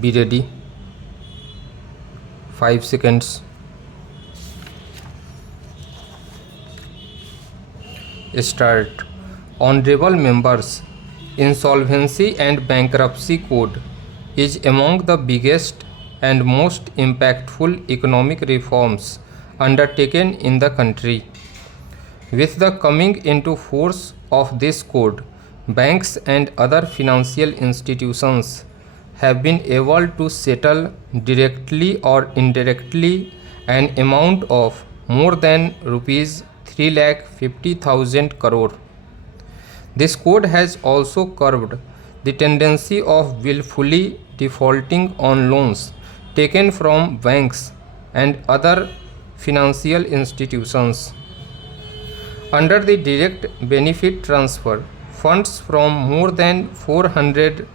Be ready. 5 seconds. Start. Honorable members, Insolvency and Bankruptcy Code is among the biggest and most impactful economic reforms undertaken in the country. With the coming into force of this code, banks and other financial institutions have been able to settle directly or indirectly an amount of more than rupees 3,50,000 crore. This code has also curbed the tendency of willfully defaulting on loans taken from banks and other financial institutions. Under the direct benefit transfer, funds from more than 400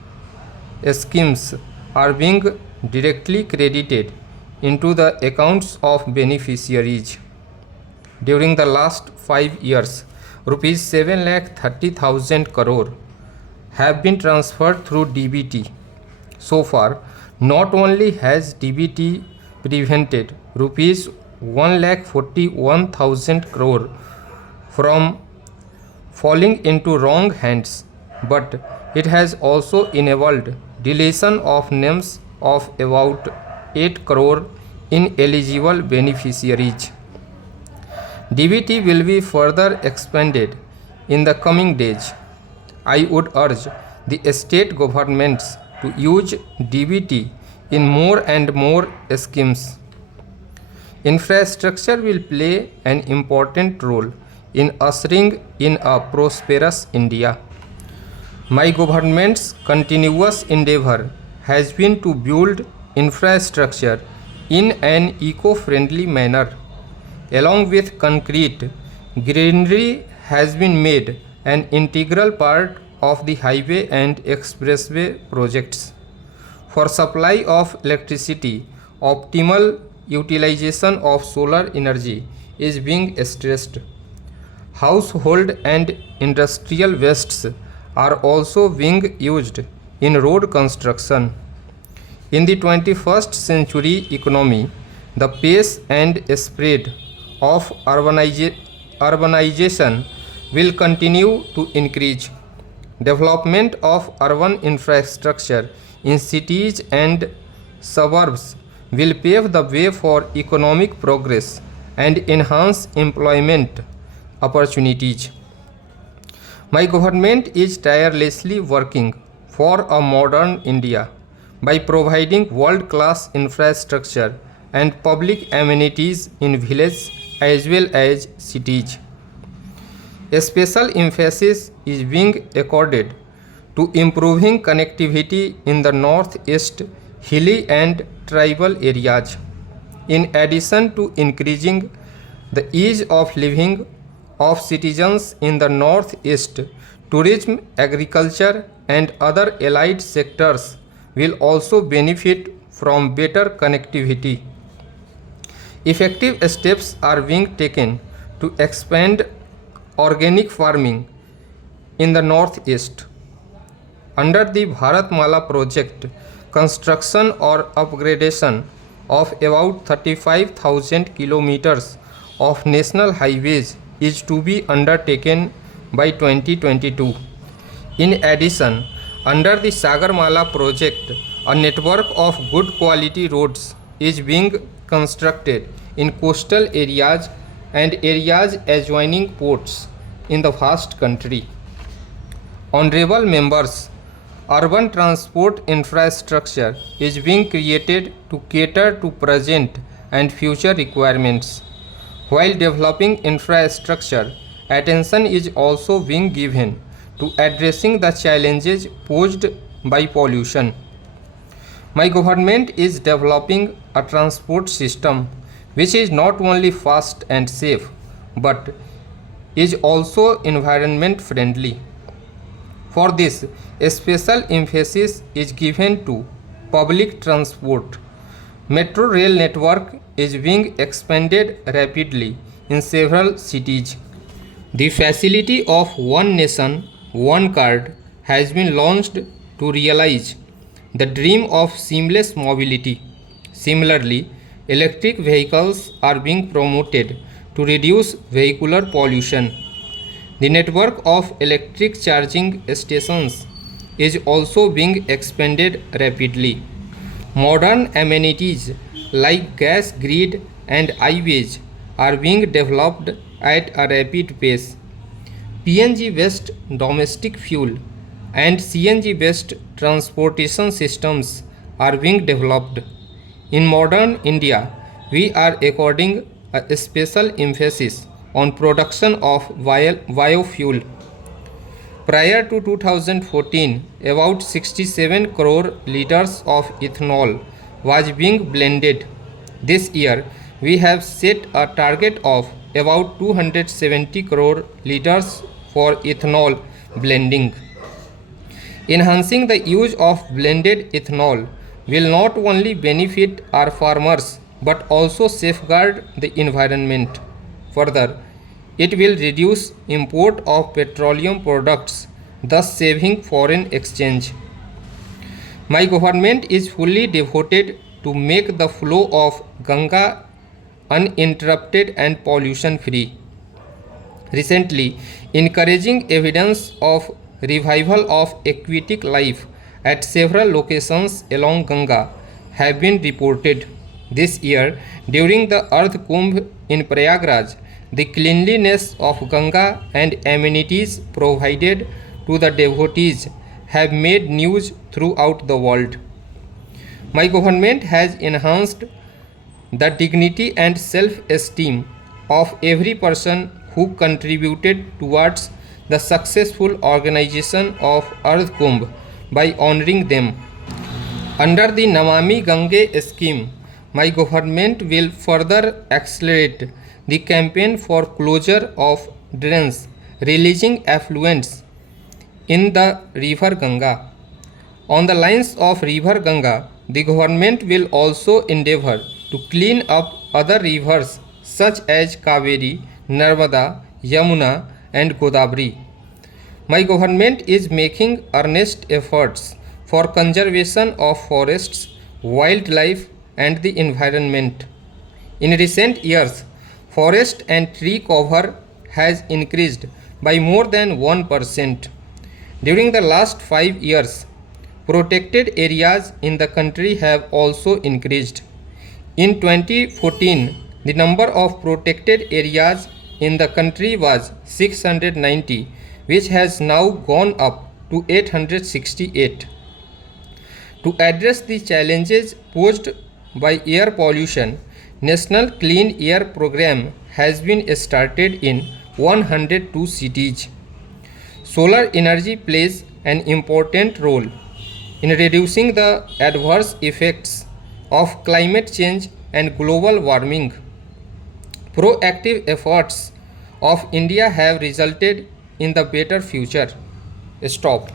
schemes are being directly credited into the accounts of beneficiaries. During the last 5 years, rupees 7,30,000 crore have been transferred through DBT. So far, not only has DBT prevented rupees 1,41,000 crore from falling into wrong hands, but it has also enabled deletion of names of about 8 crore ineligible beneficiaries. DBT will be further expanded in the coming days. I would urge the state governments to use DBT in more and more schemes. Infrastructure will play an important role in ushering in a prosperous India. My government's continuous endeavor has been to build infrastructure in an eco-friendly manner. Along with concrete, greenery has been made an integral part of the highway and expressway projects. For supply of electricity, optimal utilization of solar energy is being stressed. Household and industrial wastes are also being used in road construction. In the 21st century economy, the pace and spread of urbanization will continue to increase. Development of urban infrastructure in cities and suburbs will pave the way for economic progress and enhance employment opportunities. My government is tirelessly working for a modern India by providing world-class infrastructure and public amenities in villages as well as cities. A special emphasis is being accorded to improving connectivity in the northeast, hilly and tribal areas. In addition to increasing the ease of living of citizens in the northeast, tourism, agriculture and other allied sectors will also benefit from better connectivity. Effective steps are being taken to expand organic farming in the northeast. Under the Bharatmala project, construction or upgradation of about 35,000 kilometers of national highways is to be undertaken by 2022. In addition, under the Sagarmala project, a network of good quality roads is being constructed in coastal areas and areas adjoining ports in the vast country. Honorable members, urban transport infrastructure is being created to cater to present and future requirements. While developing infrastructure, attention is also being given to addressing the challenges posed by pollution. My government is developing a transport system which is not only fast and safe but is also environment friendly. For this, a special emphasis is given to public transport. Metro rail network is being expanded rapidly in several cities. The facility of One Nation, One Card has been launched to realize the dream of seamless mobility. Similarly, electric vehicles are being promoted to reduce vehicular pollution. The network of electric charging stations is also being expanded rapidly. Modern amenities like gas grid and highways are being developed at a rapid pace. PNG based domestic fuel and CNG based transportation systems are being developed. In modern India, we are according a special emphasis on production of biofuel. Prior to 2014, about 67 crore liters of ethanol was being blended. This year, we have set a target of about 270 crore liters for ethanol blending. Enhancing the use of blended ethanol will not only benefit our farmers but also safeguard the environment. Further, it will reduce import of petroleum products, thus saving foreign exchange. My government is fully devoted to make the flow of Ganga uninterrupted and pollution free. Recently, encouraging evidence of revival of aquatic life at several locations along Ganga have been reported. This year, during the Earth Kumbh in Prayagraj, the cleanliness of Ganga and amenities provided to the devotees have made news throughout the world. My government has enhanced the dignity and self-esteem of every person who contributed towards the successful organization of Earth Kumbh by honoring them. Under the Namami Gange scheme, my government will further accelerate the campaign for closure of drains releasing effluents in the river Ganga. On the lines of river Ganga, the government will also endeavor to clean up other rivers such as Kaveri, Narmada, Yamuna and Godavari. My government is making earnest efforts for conservation of forests, wildlife and the environment. In recent years, forest and tree cover has increased by more than 1%. During the last 5 years, protected areas in the country have also increased. In 2014, the number of protected areas in the country was 690, which has now gone up to 868. To address the challenges posed by air pollution, National Clean Air Program has been started in 102 cities. Solar energy plays an important role in reducing the adverse effects of climate change and global warming. Proactive efforts of India have resulted in the better future. Stop.